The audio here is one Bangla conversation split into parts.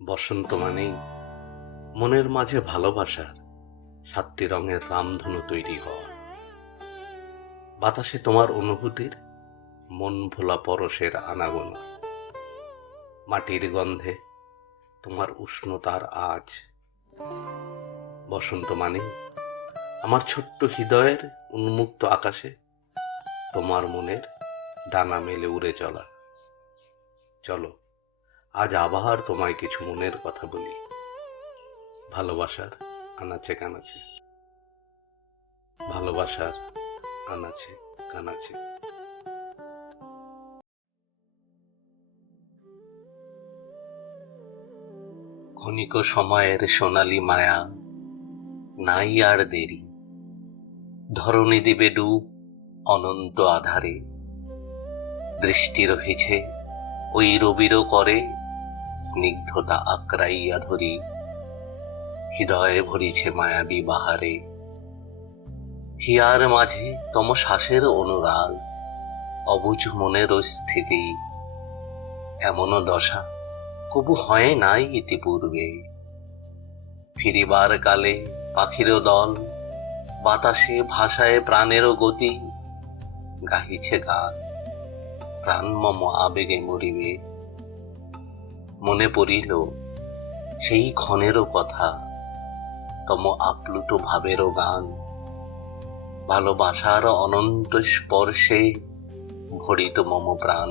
বসন্ত মানেই মনের মাঝে ভালোবাসার 7টি রঙের রামধনু তৈরি হওয়া। বাতাসে তোমার অনুভূতির মন ভোলা পরশের আনাগোনা। মাটির গন্ধে তোমার উষ্ণতার আজ। বসন্ত মানেই আমার ছোট্ট হৃদয়ের উন্মুক্ত আকাশে তোমার মনের ডানা মেলে উড়ে চলা। চলো আজ আবার তোমায় কিছু মনের কথা বলি, ভালোবাসার আনাচে কানাচে। ভালোবাসার আনাচে কানাচে। ক্ষণিক সময়ের সোনালী মায়া, নাই আর দেরি। ধরণী দিবে ডুব অনন্ত আধারে। দৃষ্টি রহিছে ওই রবির করে, স্নিগ্ধতা আঁকড়াইয়া ধরি। হৃদয়ে ভরিছে মায়াবী বাহারে। হিয়ার মাঝে তম শ্বাসের অনুরাগ, অবুঝ মনের স্থিতি। এমনও দশা কবু হয় নাই ইতিপূর্বে। ফিরিবার কালে পাখিরও দল, বাতাসে ভাষায় প্রাণেরও গতি। গাহিছে গান প্রাণ মম আবেগে মরিবে। মনে পড়িল সেই ক্ষণেরও কথা, তম আপ্লুত ভাবেরও গান। ভালোবাসার অনন্ত স্পর্শে ভরিত মম প্রাণ।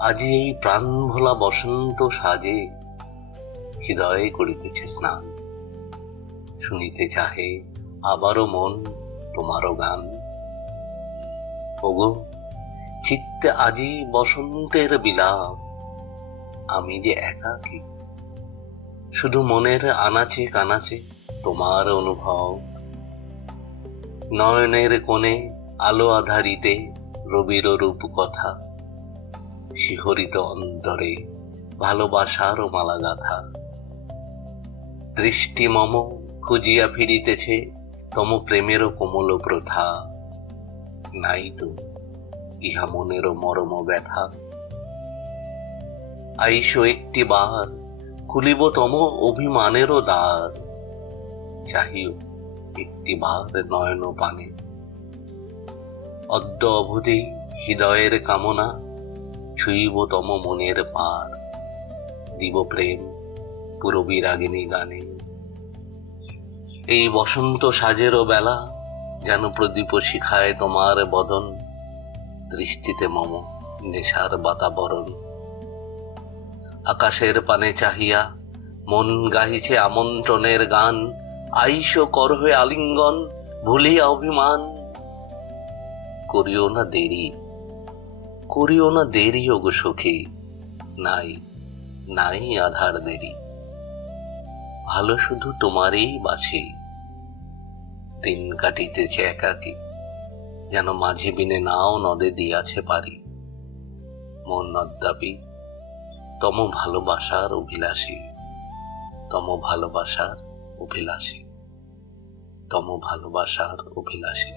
আজি এই প্রাণ ভোলা বসন্ত সাজে, হৃদয়ে করিতেছে স্নান। শুনিতে চাহে আবারও মন তোমারও গান। ওগো চিত্তে আজি বসন্তের বিলাপ, আমি যে একাকী। শুধু মনের আনাচে কানাচে তোমার অনুভব। নয়নের কোণে আলো আধারিতে রবির রূপ কথা। শিহরিত অন্তরে ভালোবাসার মালা গাথা। দৃষ্টি মম খুঁজিয়া ফিরিতেছে তম প্রেমেরও কোমল প্রথা। নাই তো ইহা মনেরও মরম ব্যথা। আইসো একটি বার, খুলিব তম অভিমানেরও দ্বার। চাহিও একটি বার নয়ন পানে। অদ্য অবধি হৃদয়ের কামনা, ছুঁইব তম মনের পার। দিব প্রেম পুরো বিরাগিনী গানে। এই বসন্ত সাজেরও বেলা, যেন প্রদীপ শিখায় তোমার বদন। দৃষ্টিতে মম নেশার বাতাবরণ। আকাশের পানে চাহিয়া মন গাহিছে আমন্ত্রণের গান। আইসো করহে আলিঙ্গন, ভুলিয়া অভিমান। করিও না দেরি, করিও না দেরি ওগো সখী। নাই নাই আধার দেরি। ভালো শুধু তোমারই বাসি। দিন কাটিতেছে একাকী, যেন মাঝি বিনে নাও নদে দিয়াছে পারি। মন অদ্যাপি তম ভালোবাসার অভিলাষী। তম ভালোবাসার অভিলাষী। তম ভালোবাসার অভিলাষী।